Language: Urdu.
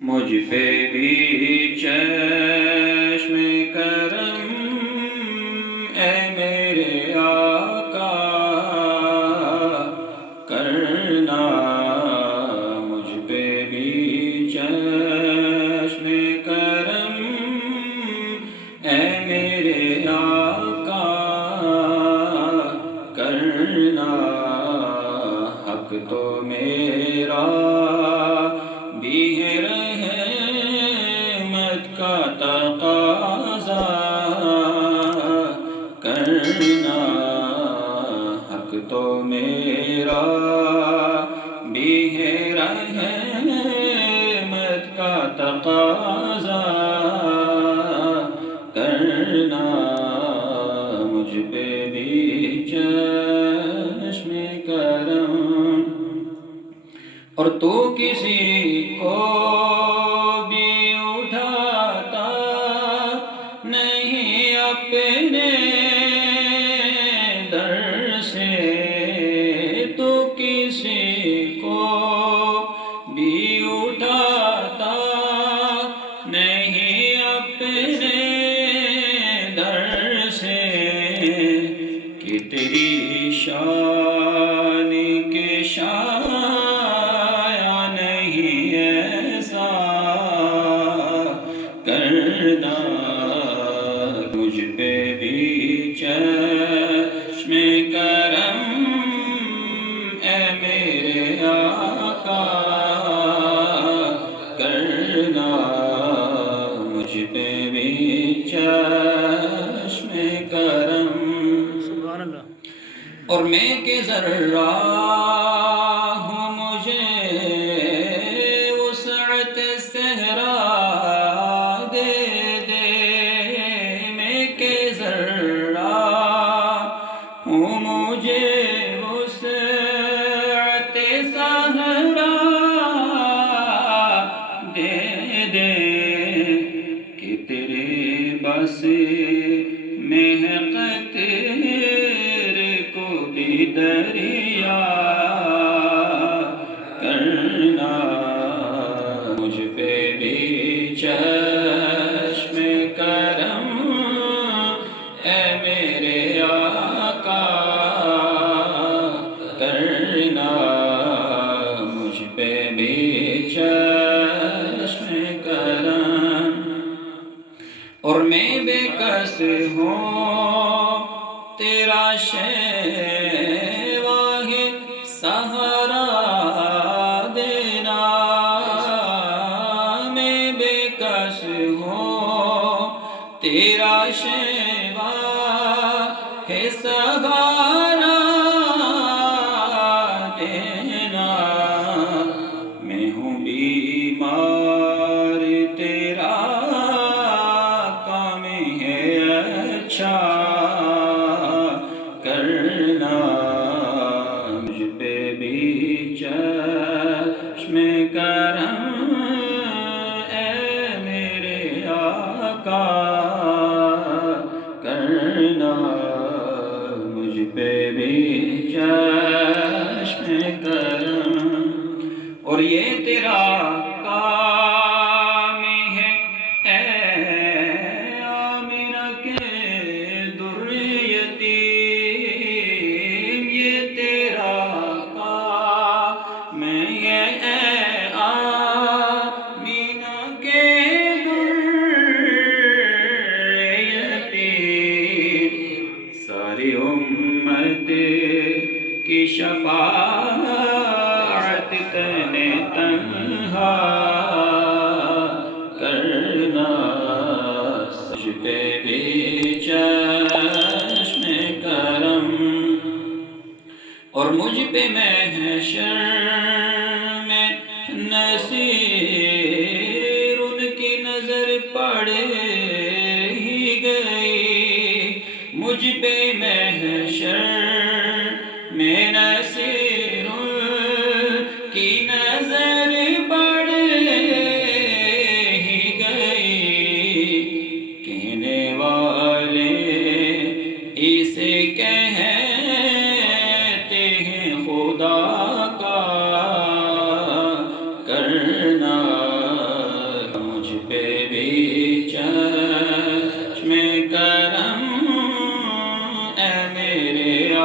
مجھ پہ بھی چشم کرم اے میرے آقا کرنا، مجھ پہ بھی چشم کرم اے میرے آقا کرنا، حق تو میرا بھی ہے رحمت کا تقاضا کرنا، حق تو میرا بھی ہے رحمت کا تقاضا کرنا، مجھ پہ بھی چشم کرم۔ اور تو کسی کو بھی اٹھاتا نہیں اپنے در سے، تو کسی کو بھی اٹھاتا نہیں اپنے در سے، کہ تیری شان کے شان کرنا، مجھ پہ بھی چشم کرم اے میرے آقا کرنا، مجھ پہ بھی چشم کرم۔ سبحان اللہ۔ اور میں کہ ذرہ ہوں مجھے وسعت صحرا مجھے وسعت صحرا دے دے، کہ تیرے بس میں ہے قطر کو بھی دریا کرنا، مجھ پہ بھی چشم کرم اے میرے آقا کرنا، مجھ پہ بھی چشم کرم۔ اور میں بے کس ہوں تیرا شیواہ سہارا دینا، میں بے کس ہوں تیرا شیواہ سہارا دینا، میں ہوں بیمار تیرا کام ہے اچھا کرنا، مجھ پہ بھی چشم کرم اے میرے آقا کرنا، مجھ پہ بھی چشم کرم۔ اور یہ تیرا کام ہے اے آمنہ کے در یتیم، یہ تیرا کام ہے اے آمنہ کے در یتیم، ساری امت کی شفاعت تنے تنہا کرنا، مجھ پہ بھی چشم کرم۔ اور مجھ پہ محشر میں نصیر ان کی نظر پڑ ہی گئی، مجھ پہ محشر میں نصیر کی نظر پڑ ہی گئی، کہنے والے اسے کہتے ہیں خدا کا کرنا، میرے